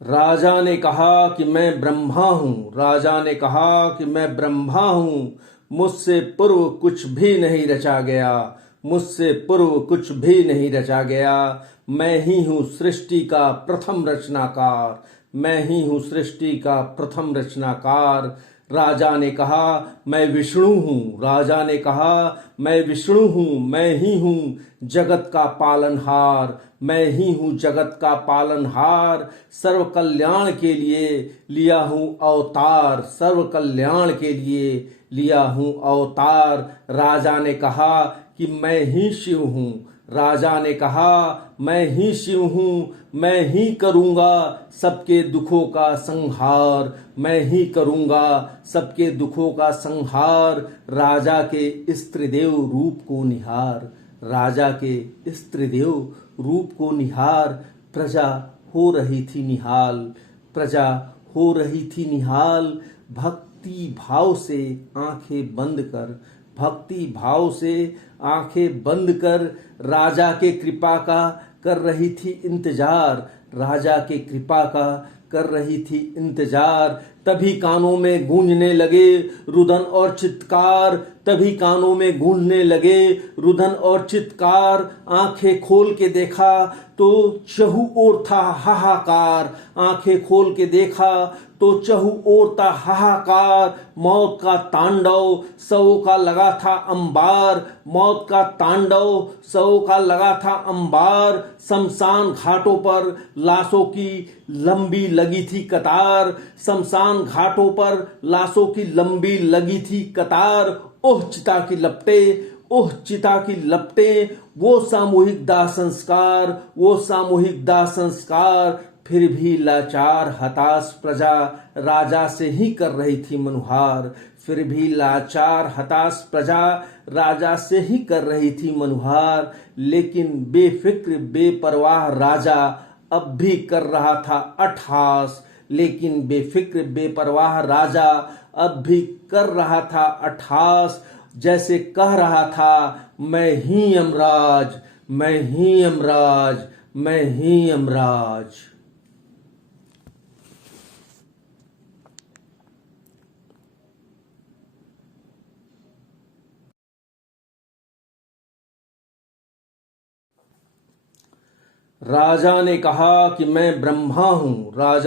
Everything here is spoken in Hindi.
राजा ने कहा कि मैं ब्रह्मा हूँ। राजा ने कहा कि मैं ब्रह्मा हूँ। मुझसे पूर्व कुछ भी नहीं रचा गया। मुझसे पूर्व कुछ भी नहीं रचा गया। मैं ही हूँ सृष्टि का प्रथम रचनाकार। मैं ही हूँ सृष्टि का प्रथम रचनाकार। राजा ने कहा मैं विष्णु हूँ। राजा ने कहा मैं विष्णु हूँ। मैं ही हूँ जगत का पालनहार। मैं ही हूँ जगत का पालनहार। सर्व कल्याण के लिए लिया हूँ अवतार। सर्व कल्याण के लिए लिया हूँ अवतार। राजा ने कहा कि मैं ही शिव हूँ। राजा ने कहा मैं ही शिव हूँ। मैं ही करूँगा सबके दुखों का संहार। मैं ही करूँगा सबके दुखों का संहार। राजा के स्त्रीदेव रूप को निहार। राजा के स्त्रीदेव रूप को निहार। प्रजा हो रही थी निहाल। प्रजा हो रही थी निहाल। भक्ति भाव से आंखें बंद कर। भक्ति भाव से आंखें बंद कर राजा के कृपा का कर रही थी इंतजार। राजा के कृपा का कर रही थी इंतजार। तभी कानों में गूंजने लगे रुदन और चित्कार। तभी कानों में गूंजने लगे रुदन और चित्कार। आंखें खोल के देखा तो चहु ओर था हाहाकार। आंखें खोल के देखा तो चहु ओर था हाहाकार। मौत का तांडव सौ का लगा था अंबार। मौत का तांडव सौ का लगा था अंबार। शमशान घाटों पर लाशों की लंबी लगी थी कतार। शमशान घाटों पर लाशों की लंबी लगी थी कतार। ओह चिता की लपटे, ओह चिता की लपटे। वो सामूहिक दाह संस्कार, वो सामूहिक दाह संस्कार। फिर भी लाचार हताश प्रजा राजा से ही कर रही थी मनुहार। फिर भी लाचार हताश प्रजा राजा से ही कर रही थी मनुहार। लेकिन बेफिक्र बेपरवाह राजा अब भी कर रहा था अट्टहास। लेकिन बेफिक्र बेपरवाह राजा अब भी कर रहा था अट्टहास। जैसे कह रहा था मैं ही यमराज, मैं ही यमराज, मैं ही यमराज। राजा ने कहा कि मैं ब्रह्मा हूँ। राजा